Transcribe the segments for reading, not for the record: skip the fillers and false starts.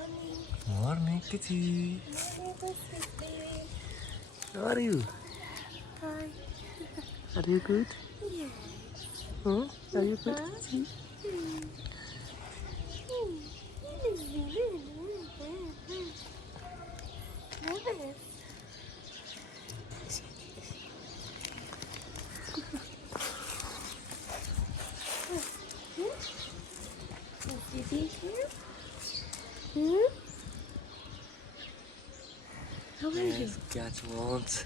Morning, kitty. How are you? Hi. Are you good? Yes. Huh? Are you good, kitty? Is it here? How are you? Yes, cat wants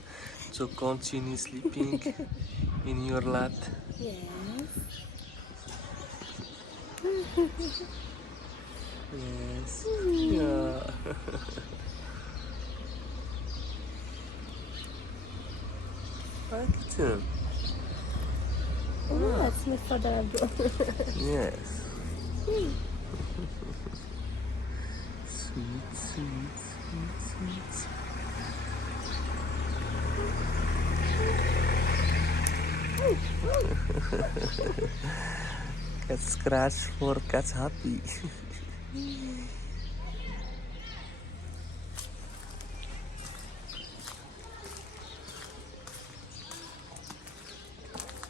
to continue sleeping in your lap. Yes. Yes. Yeah. Hi, kitten. Oh, that's my father. Yes. Sweet, sweet, sweet, sweet. Cat scratch for cat's happy.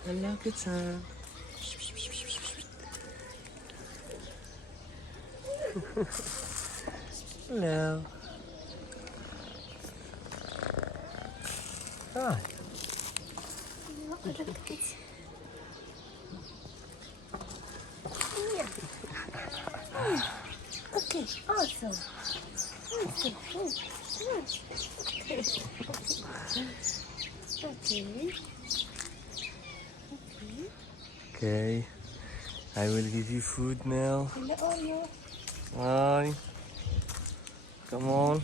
Hello, kitten. Hello. Hi. Okay, awesome. Awesome. Okay. Okay. I will give you food now. And the Oreo. Hi. Come on.